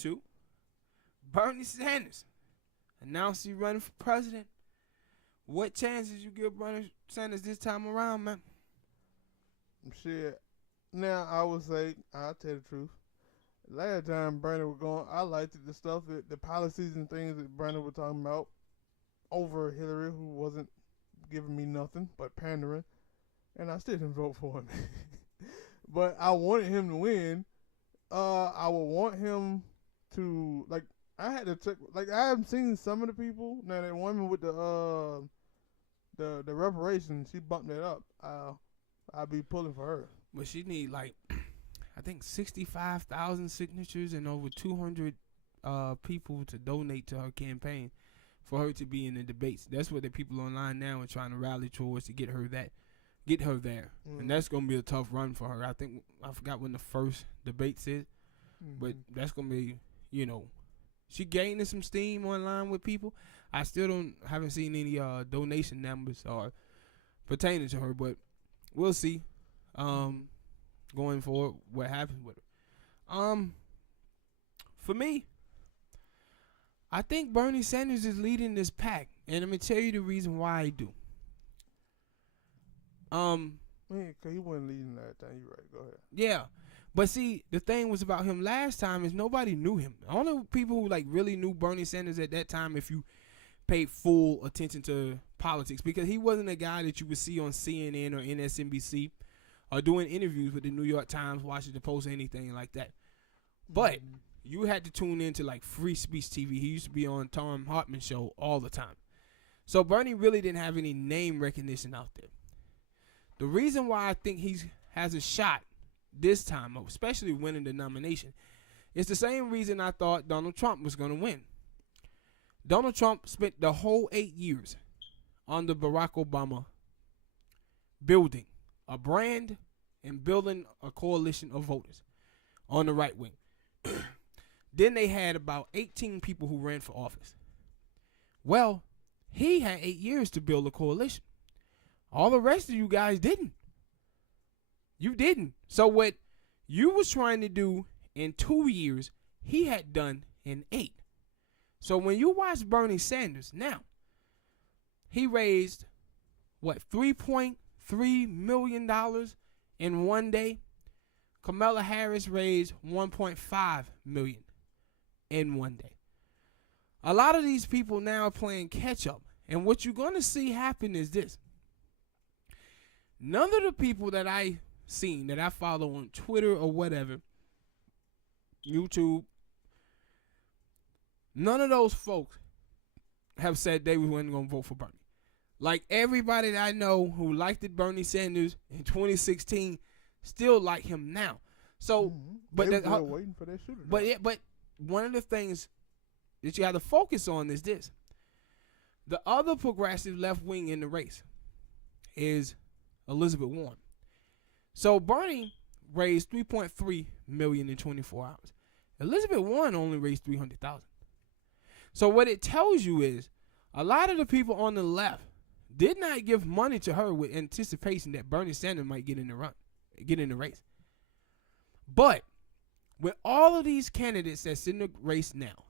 2, Bernie Sanders announced he's running for president. What chances you give Bernie Sanders this time around, man? Shit. Now, I would say, I'll tell the truth. Last time Bernie was going, I liked the stuff, the policies and things that Bernie was talking about over Hillary, who wasn't giving me nothing but pandering. And I still didn't vote for him. But I wanted him to win. I would want him to, like, I had to check, like, I haven't seen some of the people. Now, that woman with the reparations, she bumped that up. I'll be pulling for her. But she need, like, I think 65,000 signatures and over 200 people to donate to her campaign for her to be in the debates. That's what the people online now are trying to rally towards to get her there. And that's gonna be a tough run for her. I forgot when the first debates is, but that's gonna be, she gaining some steam online with people. I still haven't seen any donation numbers or pertaining to her, but we'll see. Going forward, what happens with her. For me, I think Bernie Sanders is leading this pack, and I'm gonna tell you the reason why I do. Cause he wasn't leading that time. You're right. Go ahead. Yeah, but see, the thing was about him last time is nobody knew him. The only people who like really knew Bernie Sanders at that time, if you paid full attention to politics, because he wasn't a guy that you would see on CNN or MSNBC or doing interviews with the New York Times, Washington Post, or anything like that. But you had to tune into like Free Speech TV. He used to be on Tom Hartman's show all the time. So Bernie really didn't have any name recognition out there. The reason why I think he has a shot this time, especially winning the nomination, is the same reason I thought Donald Trump was going to win. Donald Trump spent the whole 8 years under Barack Obama building a brand and building a coalition of voters on the right wing. Then they had about 18 people who ran for office. Well, he had 8 years to build a coalition. All the rest of you guys didn't. You didn't. So what you was trying to do in 2 years, he had done in 8. So when you watch Bernie Sanders now, he raised, $3.3 million in one day. Kamala Harris raised $1.5 million in one day. A lot of these people now are playing catch up. And what you're going to see happen is this. None of the people that I seen, that I follow on Twitter or whatever, YouTube, none of those folks have said they weren't going to vote for Bernie. Like everybody that I know who liked Bernie Sanders in 2016 still like him now. So, but they're waiting for that shooter. But one of the things that you have to focus on is this: the other progressive left wing in the race is Elizabeth Warren. So Bernie raised $3.3 million in 24 hours. Elizabeth Warren only raised $300,000. So what it tells you is a lot of the people on the left did not give money to her with anticipation that Bernie Sanders might get in the race. But with all of these candidates that's in the race now,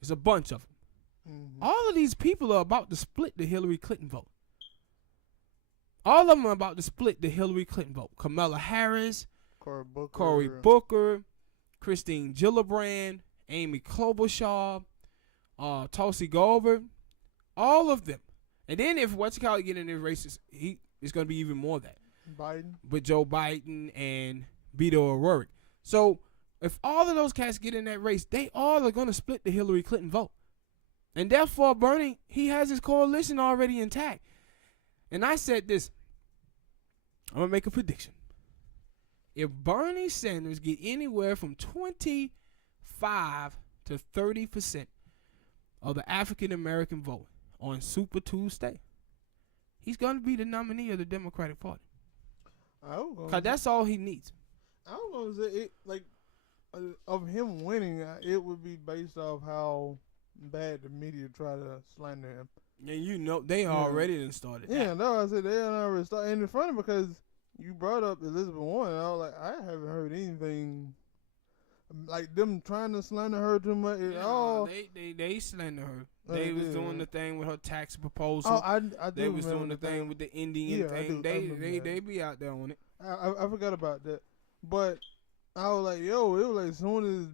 there's a bunch of them. All of these people are about to split the Hillary Clinton vote. All of them are about to split the Hillary Clinton vote. Kamala Harris, Cory Booker, Christine Gillibrand, Amy Klobuchar, Tulsi Gabbard, all of them. And then if get in this race, it's going to be even more of that. Biden. With Joe Biden and Beto O'Rourke. So if all of those cats get in that race, they all are going to split the Hillary Clinton vote. And therefore, Bernie, he has his coalition already intact. And I said this, I'm going to make a prediction. If Bernie Sanders get anywhere from 25 to 30% of the African-American vote on Super Tuesday, he's going to be the nominee of the Democratic Party. Because that's all he needs. I was going to say, of him winning, it would be based off how bad the media try to slander him. And they already done started that. Yeah, no, I said they already started. And it's funny because you brought up Elizabeth Warren, and I was like, I haven't heard anything like them trying to slander her too much. They slander her. They was doing the thing with her tax proposal. Oh, I They was doing the thing with the Indian thing. They be out there on it. I forgot about that, but I was like, yo, it was like as soon as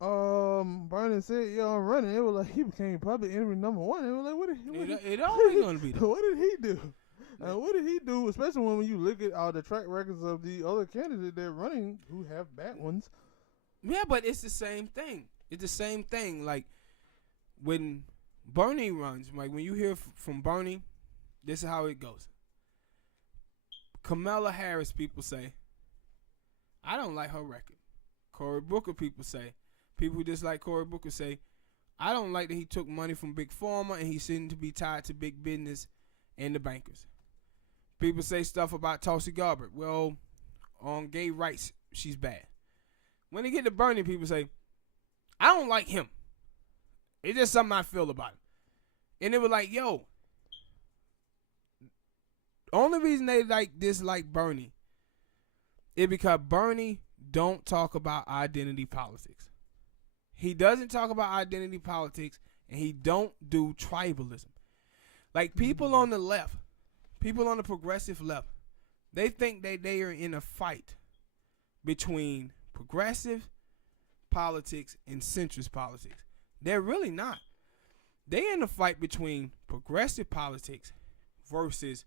Bernie said, yo, I'm running, it was like he became public enemy number one. It was like, it always gonna be that. What did he do? What did he do? Especially when you look at all the track records of the other candidates that are running who have bad ones. Yeah, but it's the same thing. It's the same thing. Like when Bernie runs, like when you hear from Bernie, this is how it goes. Kamala Harris, people say, I don't like her record. Cory Booker, people who dislike Cory Booker say, I don't like that he took money from Big Pharma and he seemed to be tied to big business and the bankers. People say stuff about Tulsi Gabbard. Well, on gay rights, she's bad. When they get to Bernie, people say, I don't like him. It's just something I feel about him. And it was like, yo, only reason they dislike Bernie is because Bernie don't talk about identity politics. He doesn't talk about identity politics, and he don't do tribalism. Like people on the left, people on the progressive left, they think that they are in a fight between progressive politics and centrist politics. They're really not. They're in a fight between progressive politics versus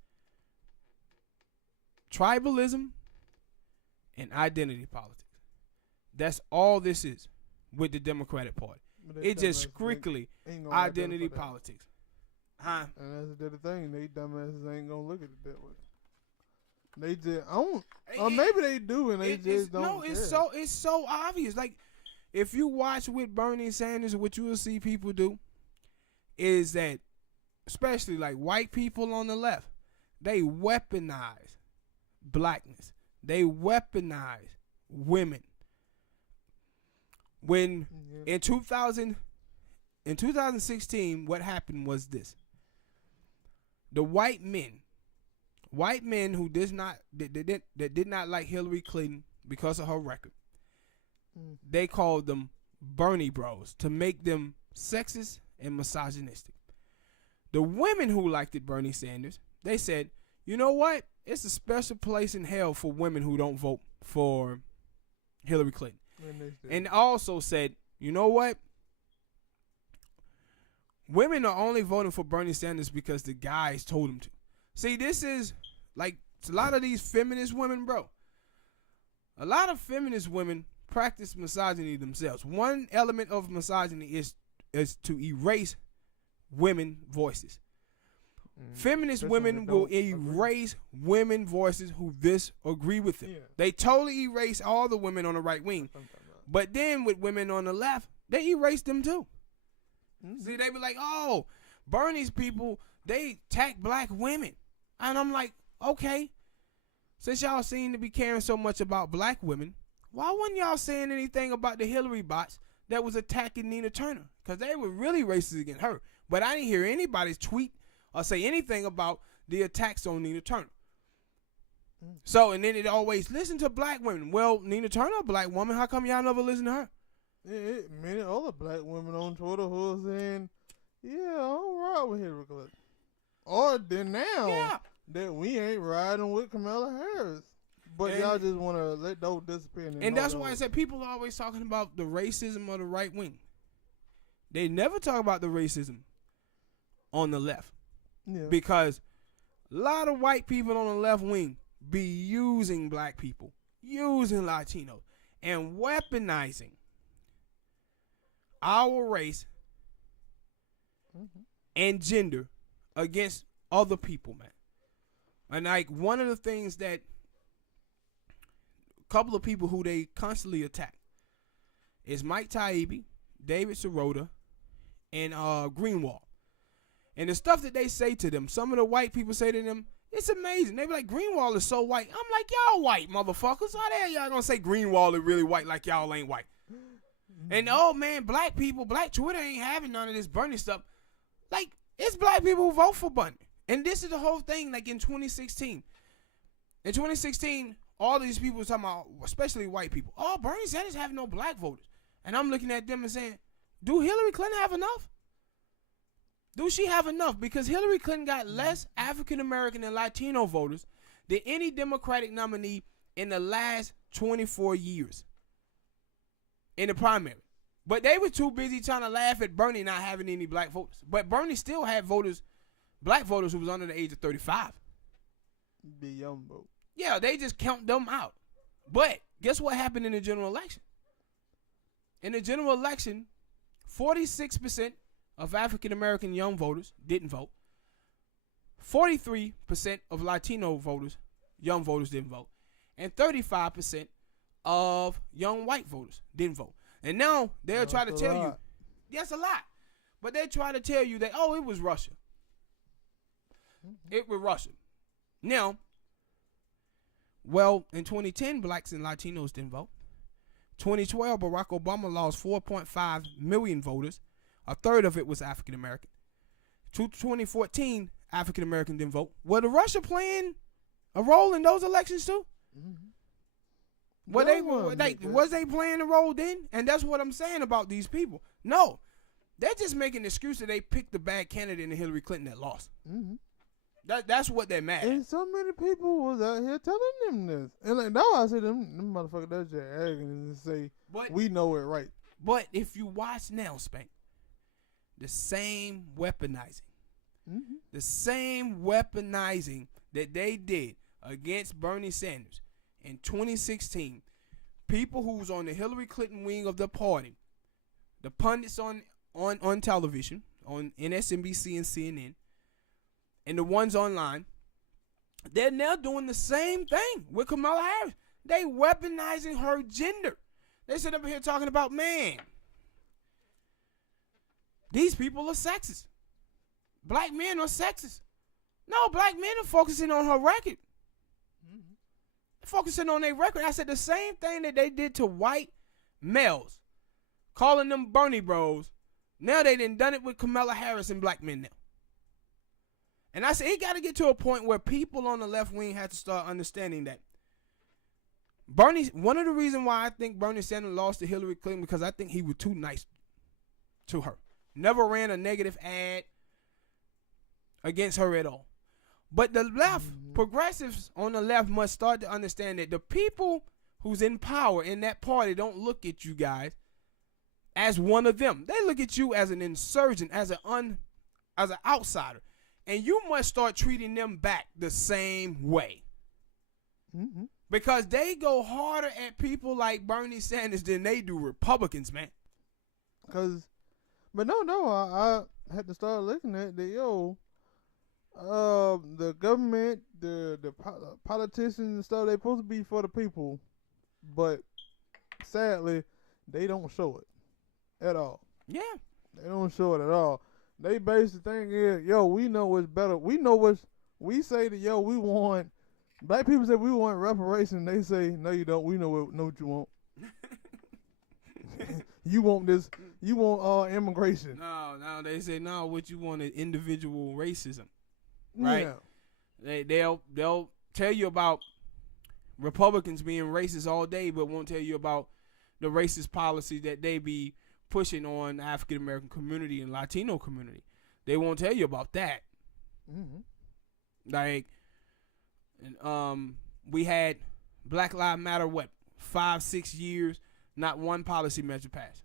tribalism and identity politics. That's all this is with the Democratic Party. It's just strictly identity politics. Huh? And that's the thing. They dumbasses ain't gonna look at it that way. They just don't. Or maybe they do, and they just don't. No, it's so obvious. Like if you watch with Bernie Sanders, what you will see people do is that, especially like white people on the left, they weaponize blackness. They weaponize women. When in 2016, what happened was this: the white men who did not like Hillary Clinton because of her record, they called them Bernie Bros to make them sexist and misogynistic. The women who liked it, Bernie Sanders, they said, you know what? It's a special place in hell for women who don't vote for Hillary Clinton. And also said, you know what? Women are only voting for Bernie Sanders because the guys told them to. See, this is like a lot of these feminist women, bro. A lot of feminist women practice misogyny themselves. One element of misogyny is to erase women voices. Feminist women will erase women voices who disagree with them. Yeah. They totally erase all the women on the right wing. But then with women on the left, they erase them too. See, they be like, oh, Bernie's people, they attack black women. And I'm like, okay, since y'all seem to be caring so much about black women, why wasn't y'all saying anything about the Hillary bots that was attacking Nina Turner? Because they were really racist against her. But I didn't hear anybody's tweet or say anything about the attacks on Nina Turner. So, and then it always, listen to black women. Well, Nina Turner, a black woman, how come y'all never listen to her? Yeah, many other black women on Twitter who are saying, yeah, I'm right with Hillary Clinton. Or then now that we ain't riding with Kamala Harris. But y'all just want to let those disappear. And that's why I said people are always talking about the racism of the right wing. They never talk about the racism on the left. Yeah. Because a lot of white people on the left wing be using black people, using Latinos, and weaponizing our race and gender against other people, man. And like one of the things that a couple of people who they constantly attack is Mike Taibbi, David Sirota, and Greenwald. And the stuff that they say to them, some of the white people say to them, it's amazing. They be like, Greenwald is so white. I'm like, y'all white, motherfuckers. How the hell y'all gonna say Greenwald is really white like y'all ain't white? And oh man, black people, black Twitter ain't having none of this Bernie stuff. Like, it's black people who vote for Bernie. And this is the whole thing, like in 2016. In 2016, all these people was talking about, especially white people, oh, Bernie Sanders have no black voters. And I'm looking at them and saying, do Hillary Clinton have enough? Do she have enough? Because Hillary Clinton got less African American and Latino voters than any Democratic nominee in the last 24 years in the primary. But they were too busy trying to laugh at Bernie not having any black voters. But Bernie still had voters, black voters who was under the age of 35. The young vote. Yeah, they just count them out. But guess what happened in the general election? In the general election, 46% of African American young voters didn't vote. 43% of Latino voters, young voters, didn't vote. And 35% of young white voters didn't vote. And now they'll try to tell you, that's a lot. But they try to tell you that, oh, it was Russia. It was Russia. Now, well, in 2010, blacks and Latinos didn't vote. 2012, Barack Obama lost 4.5 million voters. A third of it was African American. 2014, African American didn't vote. Was Russia playing a role in those elections too? Was they playing a role then? And that's what I'm saying about these people. No, they're just making an excuse that they picked the bad candidate in Hillary Clinton that lost. That's what they're mad at. And so many people was out here telling them this. And like, now I see them motherfuckers, that's just arrogant and say, we know it right. But if you watch now, Spank, the same weaponizing, the same weaponizing that they did against Bernie Sanders in 2016, people who's on the Hillary Clinton wing of the party, the pundits on television, on MSNBC and CNN, and the ones online, they're now doing the same thing with Kamala Harris. They weaponizing her gender. They sit up here talking about, man, these people are sexist. Black men are sexist. No, black men are focusing on her record. Focusing on their record. I said the same thing that they did to white males, calling them Bernie bros. Now they done it with Kamala Harris and black men now. And I said it got to get to a point where people on the left wing have to start understanding that one of the reasons why I think Bernie Sanders lost to Hillary Clinton, because I think he was too nice to her. Never ran a negative ad against her at all. But the left, progressives on the left must start to understand that the people who's in power in that party don't look at you guys as one of them. They look at you as an insurgent, as an outsider. And you must start treating them back the same way. Because they go harder at people like Bernie Sanders than they do Republicans, man. But I had to start looking at the government, the politicians and stuff, they supposed to be for the people. But sadly, they don't show it at all. Yeah. They don't show it at all. They base the thing is, we know what's better. We know we say that, we want, black people say we want reparations. They say, no, you don't. We know what you want. You want this, you want immigration. No, they say, no, what you want is individual racism. Right? Yeah. They'll tell you about Republicans being racist all day, but won't tell you about the racist policies that they be pushing on the African American community and Latino community. They won't tell you about that. Like, we had Black Lives Matter, 5-6 years, not one policy measure passed,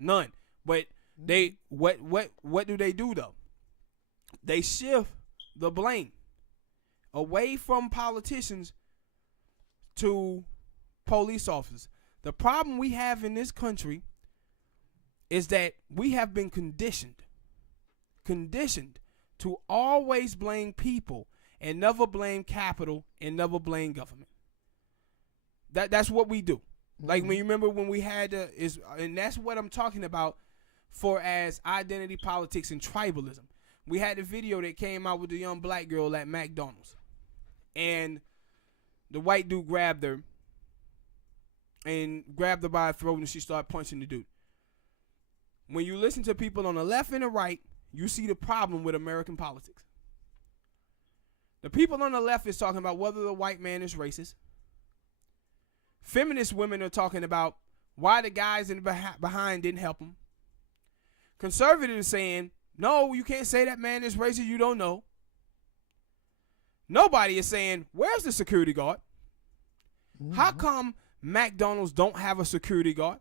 none. But they what do they do though? They shift the blame away from politicians to police officers. The problem we have in this country is that we have been conditioned to always blame people and never blame capital and never blame government. That's what we do. Like, when you remember when we had and that's what I'm talking about for as identity politics and tribalism. We had the video that came out with the young black girl at McDonald's, and the white dude grabbed her by the throat, and she started punching the dude. When you listen to people on the left and the right, you see the problem with American politics. The people on the left is talking about whether the white man is racist. Feminist women are talking about why the guys in the behind didn't help them. Conservatives are saying, no, you can't say that man is racist, you don't know. Nobody is saying, where's the security guard? Mm-hmm. How come McDonald's don't have a security guard?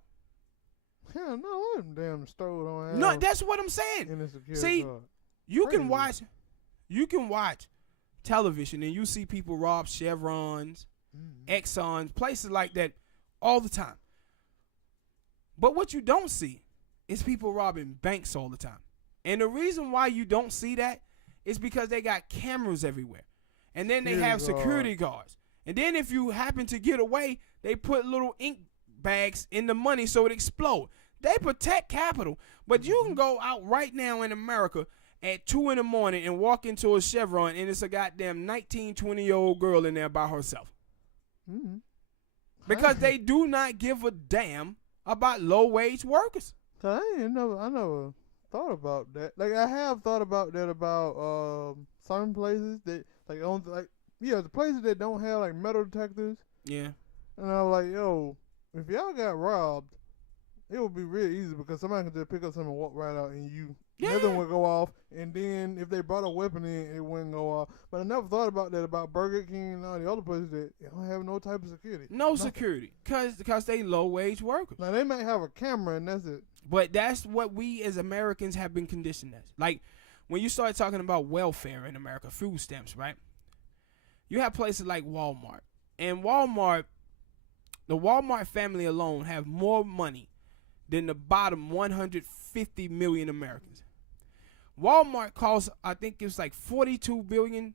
Hell no, them damn stores don't have. No, that's what I'm saying. See, guard. You can watch television and you see people rob Chevrons, Exxons, places like that all the time. But what you don't see is people robbing banks all the time. And the reason why you don't see that is because they got cameras everywhere. And then they have security guards. And then if you happen to get away, they put little ink bags in the money so it explodes. They protect capital. But you can go out right now in America at 2 in the morning and walk into a Chevron and it's a goddamn 19, 20-year-old girl in there by herself. Mm-hmm. Because they do not give a damn about low-wage workers. I never thought about that. Like, I have thought about that about some places that, the places that don't have, like, metal detectors. Yeah. And I was like, yo, if y'all got robbed, it would be real easy because somebody can just pick up something and walk right out and nothing would go off. And then if they brought a weapon in, it wouldn't go off. But I never thought about that about Burger King and all the other places that don't have no type of security. Security. Because they low-wage workers. Now, they might have a camera and that's it. But that's what we as Americans have been conditioned as. Like, when you start talking about welfare in America, food stamps, right? You have places like Walmart. And Walmart, the Walmart family alone have more money than the bottom 150 million Americans. Walmart costs, I think it's like $42 billion.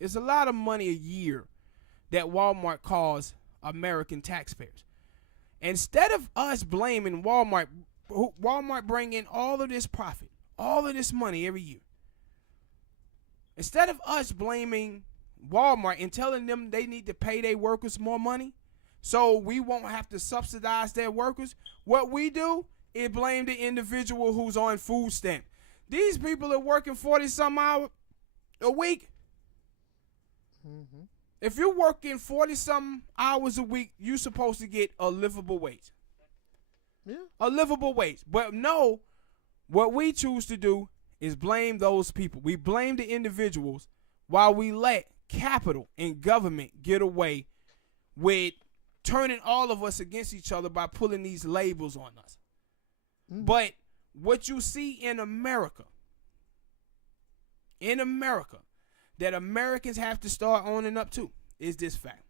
It's a lot of money a year that Walmart costs American taxpayers. Instead of us blaming Walmart bring in all of this profit, all of this money every year. Instead of us blaming Walmart and telling them they need to pay their workers more money so we won't have to subsidize their workers, what we do is blame the individual who's on food stamp. These people are working 40-some hours a week. Mm-hmm. If you're working 40-some hours a week, you're supposed to get a livable wage. Yeah. A livable wage. But no, what we choose to do is blame those people. We blame the individuals while we let capital and government get away with turning all of us against each other by pulling these labels on us. Mm. But what you see in America, that Americans have to start owning up to is this fact.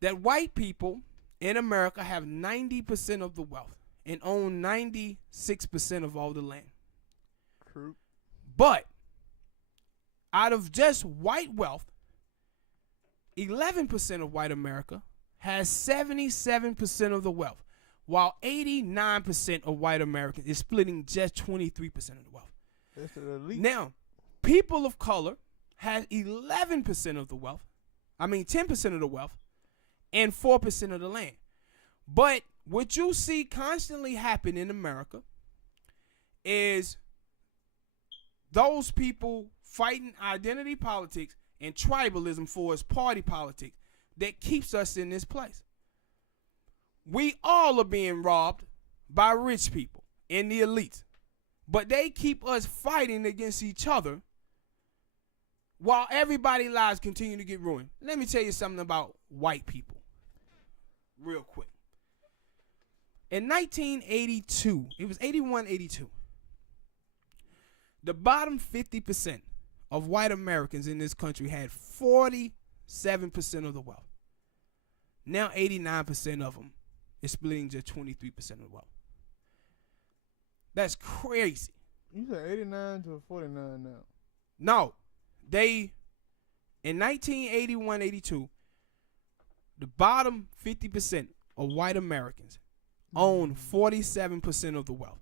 That white people in America have 90% of the wealth and own 96% of all the land. True. But out of just white wealth, 11% of white America has 77% of the wealth, while 89% of white Americans is splitting just 23% of the wealth. That's the elite. Now, people of color has 11% of the wealth, 10% of the wealth, and 4% of the land. But what you see constantly happen in America is those people fighting identity politics and tribalism for its party politics that keeps us in this place. We all are being robbed by rich people and the elites, but they keep us fighting against each other while everybody's lives continue to get ruined. Let me tell you something about white people real quick. In 1982, it was 81, 82, the bottom 50% of white Americans in this country had 47% of the wealth. Now 89% of them is splitting just 23% of the wealth. That's crazy. You said 89 to 49 now. No. In 1981, 82, the bottom 50% of white Americans own 47% of the wealth.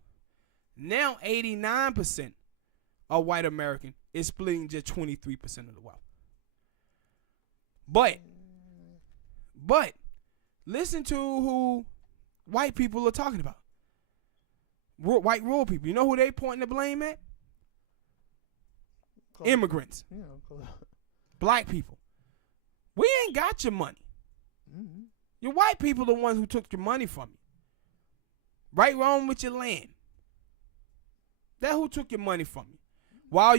Now 89% of white American is splitting just 23% of the wealth. But listen to who white people are talking about. White rural people. You know who they pointing the blame at? Immigrants. Yeah, black people. We ain't got your money. Mm-hmm. Your white people the ones who took your money from you. Right, wrong with your land. That who took your money from you. While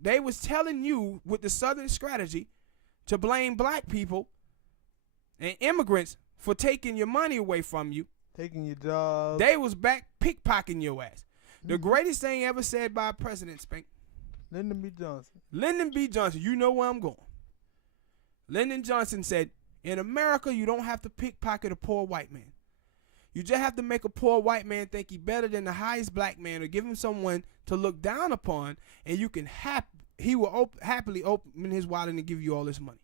they was telling you with the Southern strategy to blame black people and immigrants for taking your money away from you. Taking your job. They was back pickpocketing your ass. The greatest thing ever said by a president, Spank. Lyndon B. Johnson. Lyndon B. Johnson, you know where I'm going. Lyndon Johnson said, in America, you don't have to pickpocket a poor white man. You just have to make a poor white man think he better than the highest black man, or give him someone to look down upon, and you can he will happily open his wallet and give you all this money.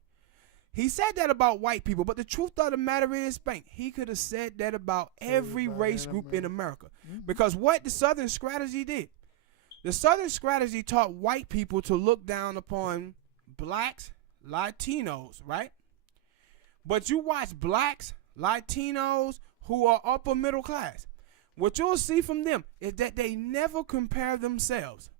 He said that about white people, but the truth of the matter is, Spank, he could have said that about every race group in America. Because what the Southern strategy did, the Southern strategy taught white people to look down upon blacks, Latinos, right? But you watch blacks, Latinos who are upper middle class. What you'll see from them is that they never compare themselves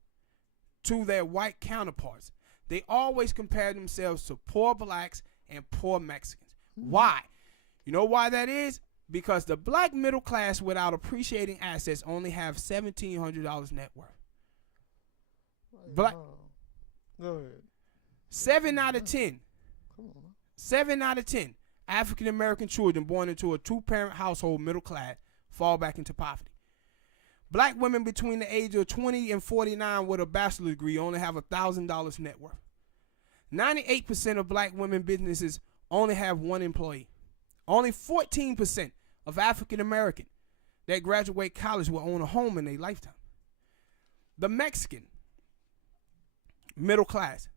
to their white counterparts. They always compare themselves to poor blacks and poor Mexicans. Why? You know why that is? Because the black middle class without appreciating assets only have $1,700 net worth. Black. Go ahead. 7 out of 10. Come on. 7 out of 10 African American children born into a two-parent household, middle class, fall back into poverty. Black women between the age of 20 and 49 with a bachelor's degree only have $1,000 net worth. 98% of black women businesses only have one employee. Only 14% of African American that graduate college will own a home in their lifetime. The Mexican middle class,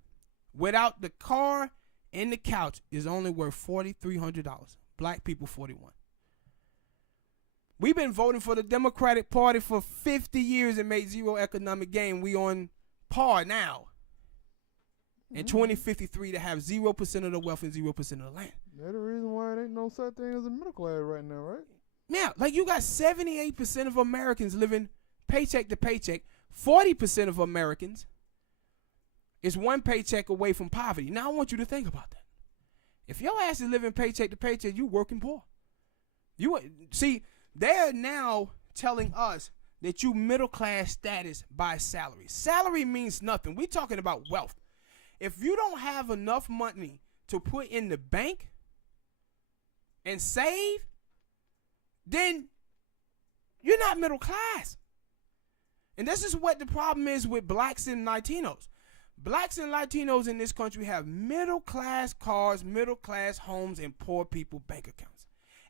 without the car and the couch, is only worth $4,300. Black people, 41. We've been voting for the Democratic Party for 50 years and made zero economic gain. We on par now in 2053 to have 0% of the wealth and 0% of the land. That's the reason why it ain't no such thing as a middle class right now, right? Yeah, like you got 78% of Americans living paycheck to paycheck. 40% of Americans is one paycheck away from poverty. Now I want you to think about that. If your ass is living paycheck to paycheck, you working poor. You see, they're now telling us that you middle class status by salary. Salary means nothing. We're talking about wealth. If you don't have enough money to put in the bank and save, then you're not middle class. And this is what the problem is with blacks and Latinos. Blacks and Latinos in this country have middle class cars, middle class homes, and poor people bank accounts.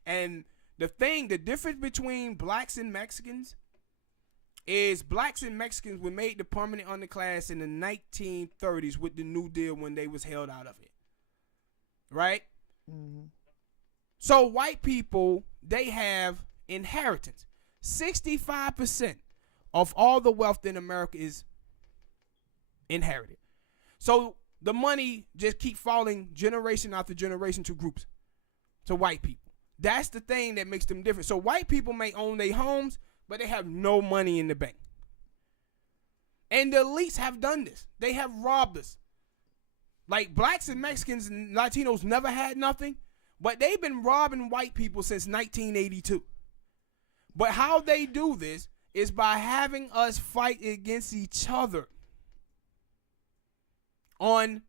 And the difference between blacks and Mexicans is blacks and Mexicans were made the permanent underclass in the 1930s with the New Deal when they was held out of it. Right? Mm-hmm. So white people, they have inheritance. 65% of all the wealth in America is inherited. So the money just keep falling generation after generation to groups, to white people. That's the thing that makes them different. So white people may own their homes, but they have no money in the bank. And the elites have done this. They have robbed us. Like blacks and Mexicans and Latinos never had nothing, but they've been robbing white people since 1982. But how they do this is by having us fight against each other on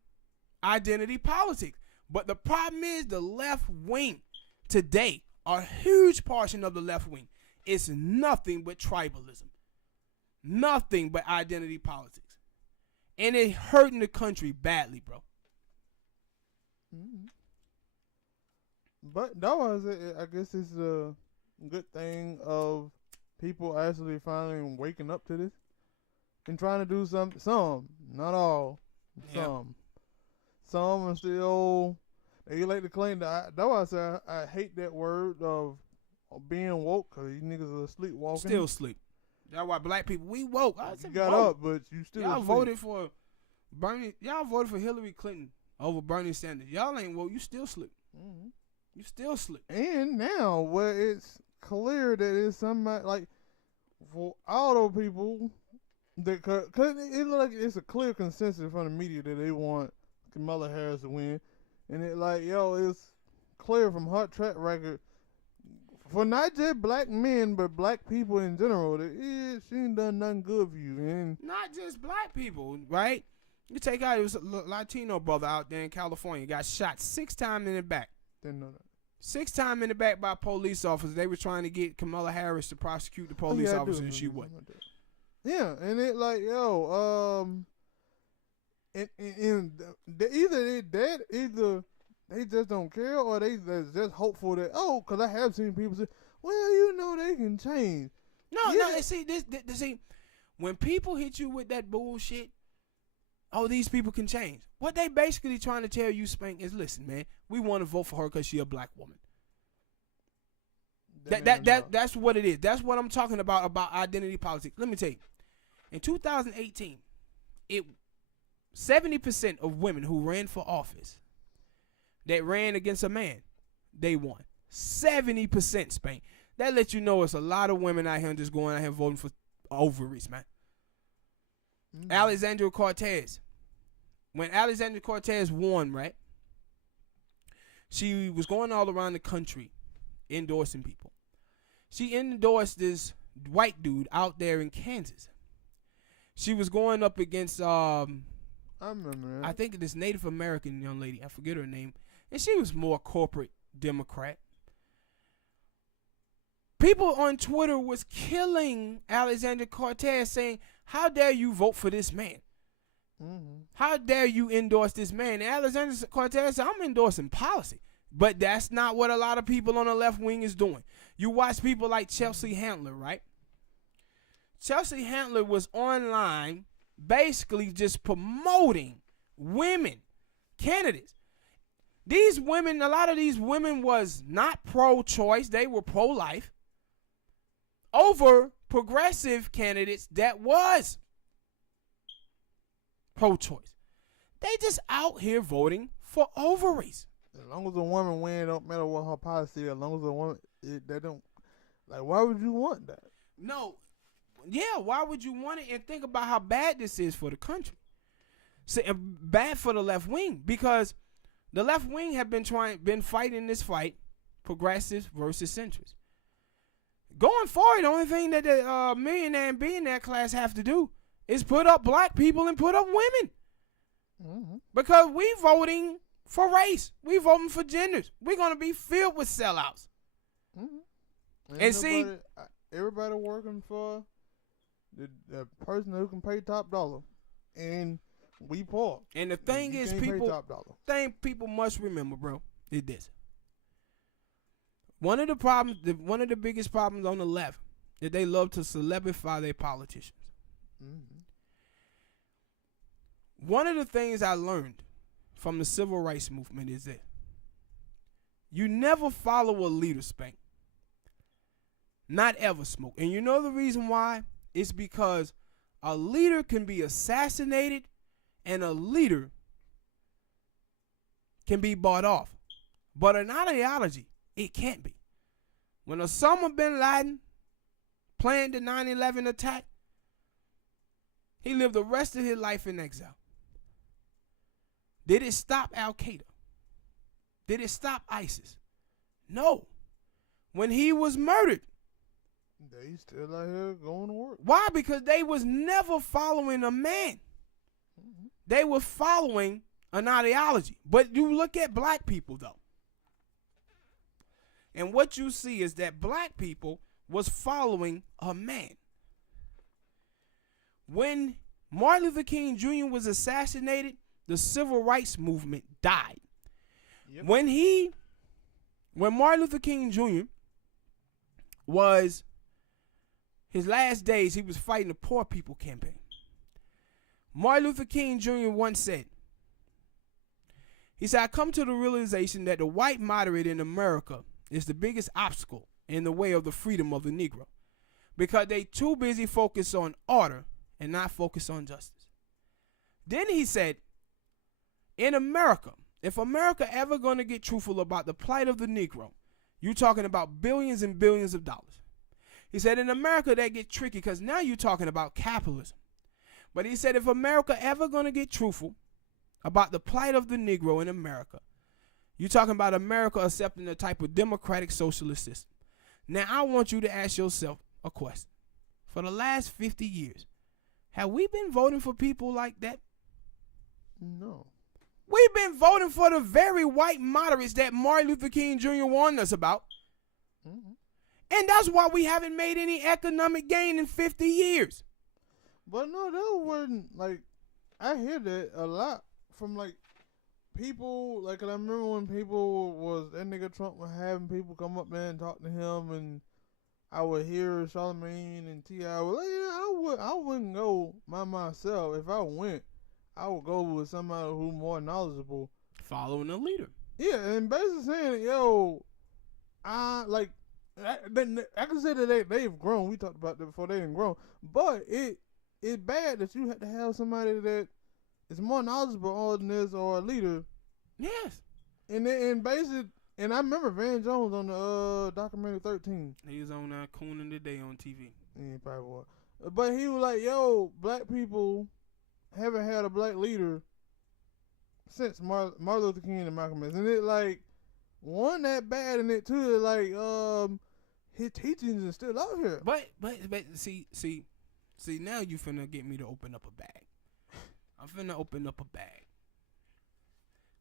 identity politics. But the problem is the left wing today, a huge portion of the left wing, is nothing but tribalism. Nothing but identity politics. And it's hurting the country badly, bro. Mm-hmm. But that was, I guess it's a good thing of people actually finally waking up to this and trying to do something. Some, not all. Some. Some are still, they like to claim that. That's why I say I hate that word of being woke, because these niggas are sleepwalking. Still sleep. That's why black people, we woke. You got up, but you still Y'all asleep. voted for Bernie. Y'all voted for Hillary Clinton over Bernie Sanders. Y'all ain't woke. You still sleep. Mm-hmm. You still sleep. And now, where it's clear that it's somebody, like, for all those people, that, cause it look like it's a clear consensus from the media that they want Kamala Harris to win. And it like, yo, it's clear from her track record for not just black men but black people in general. That she ain't done nothing good for you, and Not just black people, right? You take out, it was a Latino brother out there in California, got shot 6 times in the back. didn't know that. 6 times in the back by police officers. They were trying to get Kamala Harris to prosecute the police officer, and she wouldn't. Yeah, and it like and either they dead, either they just don't care, or they just hopeful that because I have seen people say, well, they can change. No. See, when people hit you with that bullshit, these people can change. What they basically trying to tell you, Spank, is listen, man, we want to vote for her because she a black woman. That's what it is. That's what I'm talking about identity politics. Let me tell you, in 2018, 70% of women who ran for office that ran against a man, they won. 70%, Spank. That lets you know it's a lot of women out here just going out here voting for ovaries, man. Mm-hmm. Alexandria Cortez. When Alexandria Cortez won, right, she was going all around the country endorsing people. She endorsed this white dude out there in Kansas. She was going up against I remember that. I think this Native American young lady, I forget her name, and she was more corporate Democrat. People on Twitter was killing Alexandria Cortez, saying, how dare you vote for this man? Mm-hmm. How dare you endorse this man? And Alexandria Cortez said, I'm endorsing policy. But that's not what a lot of people on the left wing is doing. You watch people like Chelsea Handler, right? Chelsea Handler was online basically just promoting women candidates. These women, a lot of these women was not pro-choice. They were pro-life over progressive candidates that was pro-choice. They just out here voting for ovaries. As long as a woman wins, don't matter what her policy is. As long as a woman, they don't, like, why would you want that? No. Yeah, why would you want it? And think about how bad this is for the country. So, bad for the left wing, because the left wing have been fighting this fight, progressives versus centrists. Going forward, the only thing that the millionaire and billionaire class have to do is put up black people and put up women. Mm-hmm. Because we voting for race. We voting for genders. We're going to be filled with sellouts. Mm-hmm. And see, everybody working for the person who can pay top dollar, and we poor. And the thing is, people must remember, bro, is this. One of the biggest problems on the left is they love to celebrify their politicians. Mm-hmm. One of the things I learned from the civil rights movement is that you never follow a leader, Spank. Not ever, Smoke. And you know the reason why? It's because a leader can be assassinated and a leader can be bought off. But an ideology, it can't be. When Osama bin Laden planned the 9/11 attack, he lived the rest of his life in exile. Did it stop Al-Qaeda? Did it stop ISIS? No. When he was murdered, they still out here going to work. Why? Because they was never following a man. Mm-hmm. They were following an ideology. But you look at black people, though. And what you see is that black people was following a man. When Martin Luther King Jr. was assassinated, the civil rights movement died. Yep. When Martin Luther King Jr. was his last days, he was fighting the Poor People campaign. Martin Luther King Jr. once said, he said, I come to the realization that the white moderate in America is the biggest obstacle in the way of the freedom of the Negro, because they too busy focused on order and not focused on justice. Then he said, in America, if America ever going to get truthful about the plight of the Negro, you're talking about billions and billions of dollars. He said, in America, that get tricky because now you're talking about capitalism. But he said, if America ever going to get truthful about the plight of the Negro in America, You're talking about America accepting a type of democratic socialist system. Now, I want you to ask yourself a question. For the last 50 years, have we been voting for people like that? No. We've been voting for the very white moderates that Martin Luther King Jr. warned us about. Mm-hmm. And that's why we haven't made any economic gain in 50 years. But no, that wasn't, like, I hear that a lot from, like, people, like, I remember when people was, that nigga Trump was having people come up there and talk to him, and I would hear Charlamagne and T.I. was like, yeah, I wouldn't go by myself. If I went, I would go with somebody who's more knowledgeable. Following the leader. Yeah, and basically saying, yo, I can say that they've grown. We talked about that before, they didn't grow. But it's bad that you have to have somebody that is more knowledgeable on this or a leader. Yes. And basically, and I remember Van Jones on the documentary 13. He was on Cooning Today on TV. Yeah, he probably was. But he was like, yo, black people haven't had a black leader since Martin Luther King and Malcolm X. And it, like, one that bad in it, too. Is like, his teachings are still out here. But see, now you finna get me to open up a bag. I'm finna open up a bag.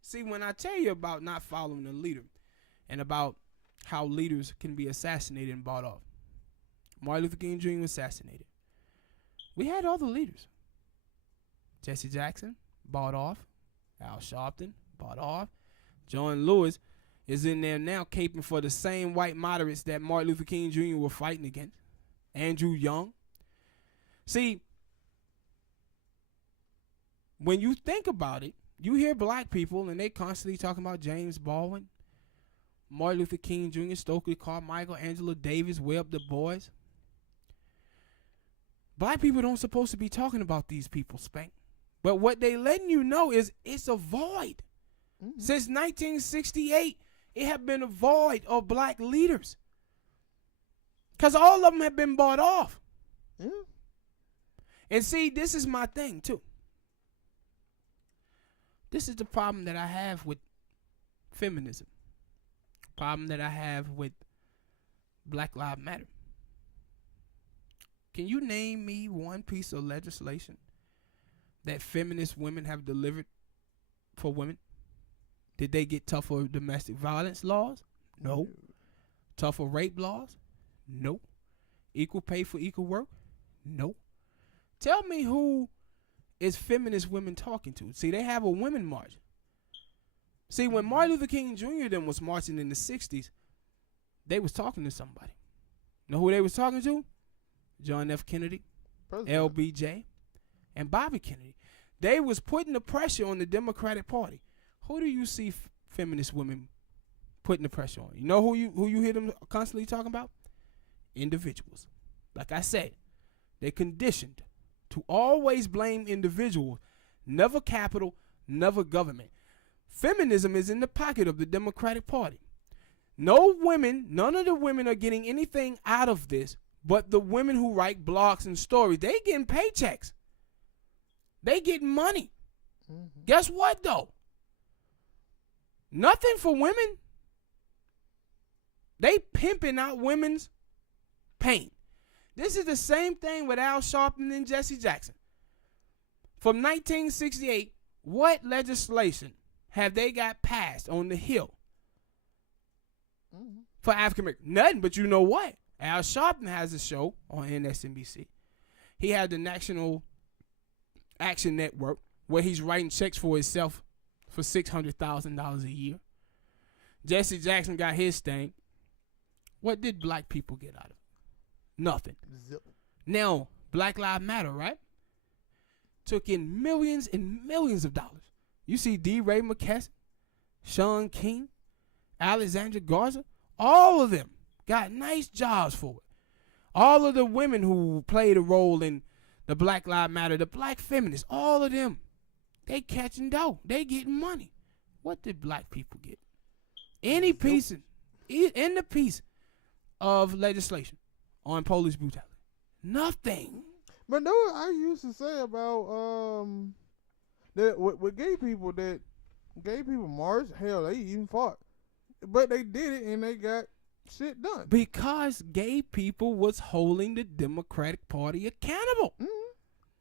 See, when I tell you about not following the leader and about how leaders can be assassinated and bought off. Martin Luther King Jr. was assassinated. We had other leaders. Jesse Jackson, bought off. Al Sharpton, bought off. John Lewis is in there now caping for the same white moderates that Martin Luther King Jr. were fighting against. Andrew Young. See, when you think about it, you hear black people and they constantly talking about James Baldwin, Martin Luther King Jr., Stokely Carmichael, Angela Davis, Webb Du Bois. Black people don't supposed to be talking about these people, Spank. But what they letting you know is it's a void. Mm-hmm. Since 1968, it have been a void of black leaders. Because all of them have been bought off. Yeah. And see, this is my thing, too. This is the problem that I have with feminism. Problem that I have with Black Lives Matter. Can you name me one piece of legislation that feminist women have delivered for women? Did they get tougher domestic violence laws? No. Tougher rape laws? No. Equal pay for equal work? No. Tell me who is feminist women talking to. See, they have a women march. See, when Martin Luther King Jr. them was marching in the 60s, they was talking to somebody. Know who they was talking to? John F. Kennedy, President. LBJ, and Bobby Kennedy. They was putting the pressure on the Democratic Party. Who do you see feminist women putting the pressure on? You know who you hear them constantly talking about? Individuals. Like I said, they're conditioned to always blame individuals, never capital, never government. Feminism is in the pocket of the Democratic Party. No women, none of the women are getting anything out of this but the women who write blogs and stories. They getting paychecks. They getting money. Mm-hmm. Guess what, though? Nothing for women. They pimping out women's pain. This is the same thing with Al Sharpton and Jesse Jackson. From 1968, what legislation have they got passed on the Hill for African Americans? Nothing, but you know what? Al Sharpton has a show on MSNBC. He had the National Action Network where he's writing checks for himself for $600,000 a year. Jesse Jackson got his thing. What did black people get out of it? Nothing. Zip. Now, Black Lives Matter, right? Took in millions and millions of dollars. You see D. Ray McKesson, Sean King, Alexandra Garza, all of them got nice jobs for it. All of the women who played a role in the Black Lives Matter, the black feminists, all of them, they catching dough. They getting money. What did black people get? Any piece, in the piece of legislation on police brutality? Nothing. But no, I used to say about that with gay people that Gay people marched. Hell, they even fought. But they did it and they got shit done. Because gay people was holding the Democratic Party accountable.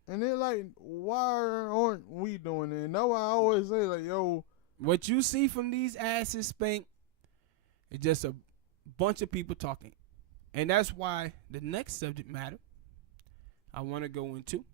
And they're like, why aren't we doing it? And that's why I always say, like, yo. What you see from these asses, Spank, is just a bunch of people talking. And that's why the next subject matter I want to go into